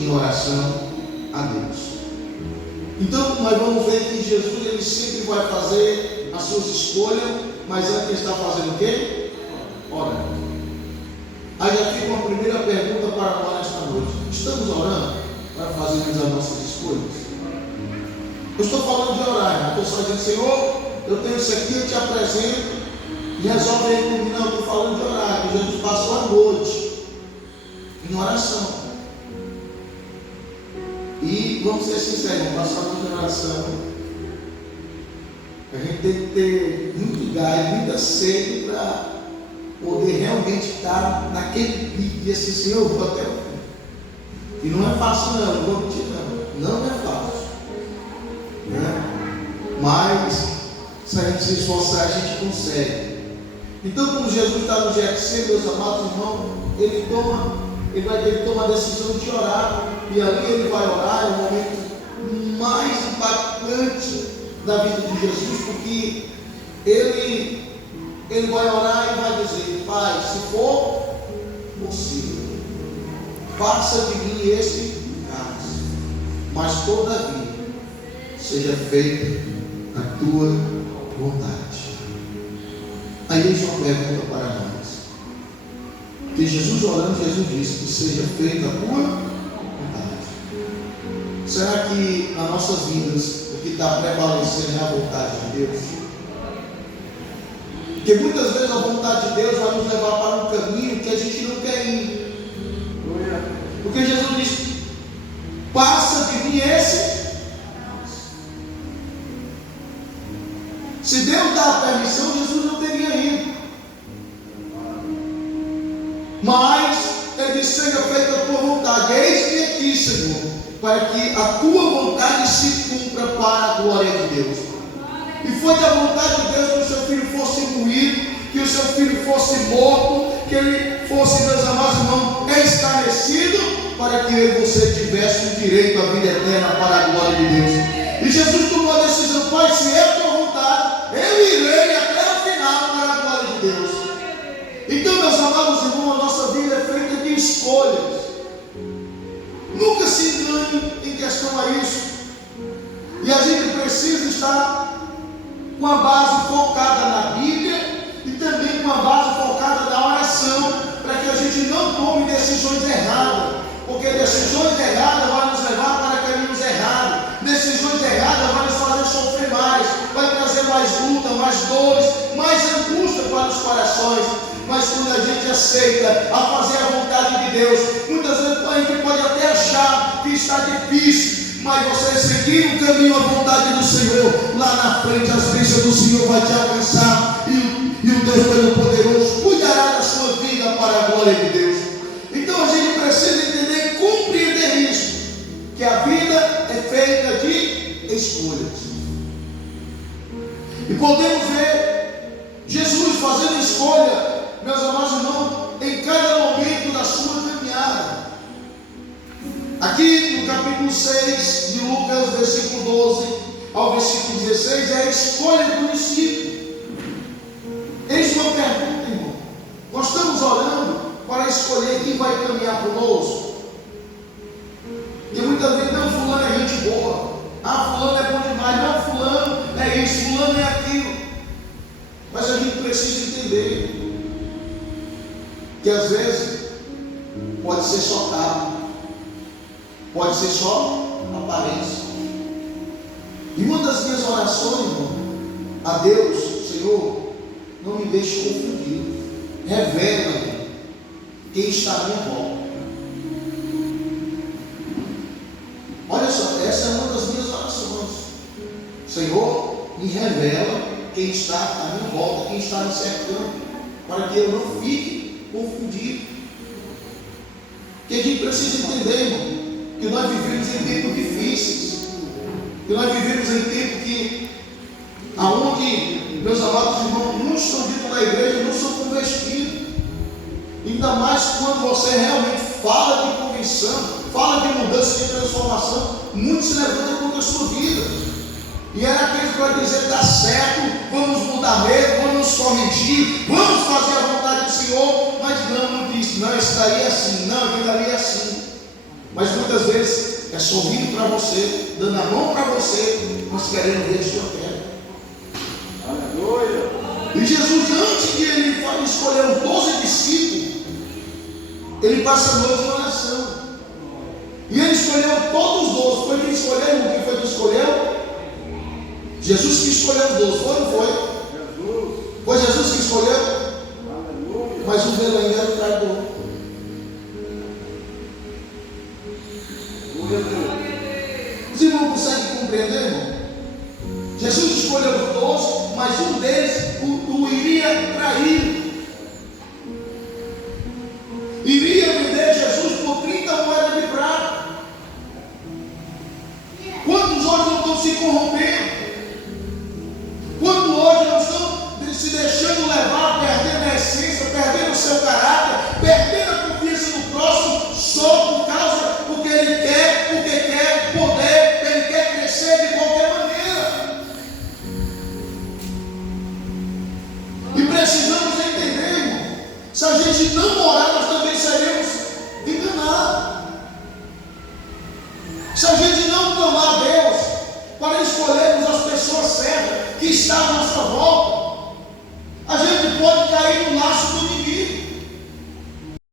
em oração a Deus. Então nós vamos ver que Jesus, ele sempre vai fazer as suas escolhas, mas antes ele está fazendo o quê? Orando. Aí já fica uma primeira pergunta para nós nesta noite: estamos orando para fazermos as nossas escolhas? Eu estou falando de orar, não estou só dizendo: Senhor, eu tenho isso aqui, eu te apresento e resolve aí comigo. Não, eu estou falando de orar, que Jesus passou a noite em oração. E vamos ser sinceros, vamos passar a noite em oração. A gente tem que ter muito gás, muita sede para poder realmente estar naquele pique e assim: Senhor, eu vou até o fim. E não é fácil não vou mentir não é fácil, né? Mas se a gente se esforçar, a gente consegue. Então, quando Jesus está no Getsemane, meus amados irmãos, ele vai ter que tomar a decisão de orar, e ali ele vai orar. É o momento mais impactante da vida de Jesus, porque ele vai orar e vai dizer: Pai, se for possível, passa de mim esse cálice, mas todavia seja feita a tua vontade. Aí eis uma pergunta para nós. Que Jesus orando, Jesus disse: que seja feita a tua vontade. Será que nas nossas vidas o que está prevalecendo é a vontade de Deus? Porque muitas vezes a vontade de Deus vai nos levar para um caminho que a gente não quer ir. Porque Jesus disse: passa de mim esse. Se Deus dá a permissão, Jesus não teria ido. Mas ele disse: seja feita a tua vontade. Eis-me aqui, Senhor, para que a tua vontade se cumpra para a glória de Deus. E foi da vontade de Deus que o seu filho fosse moído, que o seu filho fosse morto, que ele fosse, meus amados irmãos, escarnecido, para que eu e você tivesse o direito à vida eterna para a glória de Deus. E Jesus tomou a decisão: Pai, se é a tua vontade, eu irei até o final para a glória de Deus. Então, meus amados irmãos, a nossa vida é feita de escolhas. Nunca se engane em questão a isso. E a gente precisa estar com a base focada na Bíblia e também com a base focada na oração, para que a gente não tome decisões erradas, porque decisões erradas vão nos levar para caminhos errados. Decisões erradas vão nos fazer sofrer mais, vai trazer mais luta, mais dores, mais angústia para os corações. Mas quando a gente aceita a fazer a vontade de Deus, muitas vezes a gente pode até achar que está difícil, mas você seguir o caminho à vontade do Senhor, lá na frente as bênçãos do Senhor vai te alcançar, e o Deus Todo-Poderoso cuidará da sua vida para a glória de Deus. Então a gente precisa entender e compreender isso, que a vida é feita de escolhas. E podemos ver Jesus fazendo escolha, meus amados irmãos, em cada momento da sua caminhada. Aqui no capítulo 6 de Lucas, versículo 12 ao versículo 16, é a escolha do discípulo. Eis uma pergunta, irmão: nós estamos orando para escolher quem vai caminhar conosco? E muitas vezes: não, fulano é gente boa, fulano é bom demais, não, fulano é isso, fulano é aquilo. Mas a gente precisa entender que às vezes pode ser só carne, pode ser só aparência. E uma das minhas orações, irmão, a Deus: Senhor, não me deixe confundido, revela-me quem está à minha volta. Olha só, essa é uma das minhas orações. Senhor, me revela quem está à minha volta, quem está me cercando, para que eu não fique confundido. Que a gente precisa entender, irmão, que nós vivemos em tempos difíceis, que nós vivemos em tempos que aonde, meus amados irmãos, muitos estão dentro da igreja e não são convertidos. Ainda mais quando você realmente fala de conversão, fala de mudança, de transformação, muitos se levantam contra a sua vida. E era aquele que vai dizer: dá certo, vamos mudar mesmo, vamos nos corrigir, vamos fazer a vontade do Senhor. Mas não diz: não, isso daí é assim, não, aquilo ali é assim. Mas muitas vezes é sorrindo para você, dando a mão para você, mas querendo ver a sua queda. Aleluia. E Jesus, antes de ele escolher os 12 discípulos, ele passa a noite em oração. E ele escolheu todos os 12. Foi quem escolheu? O que foi que escolheu? Jesus que escolheu os 12. Foi ou não foi? Jesus. Foi Jesus que escolheu? Aleluia. Mas um deles ainda era o traidor. Os irmãos conseguem compreender, irmão? Jesus escolheu os 12, mas um deles o iria trair. Iria vender Jesus por 30 moedas de prata. Quantos hoje não estão se corrompendo? Quantos hoje não estão se deixando levar, perdendo a essência, perdendo o seu caráter, perdendo a confiança no próximo, só porque ele quer, poder, ele quer crescer de qualquer maneira. E precisamos entender, irmão, se a gente não orar, nós também seremos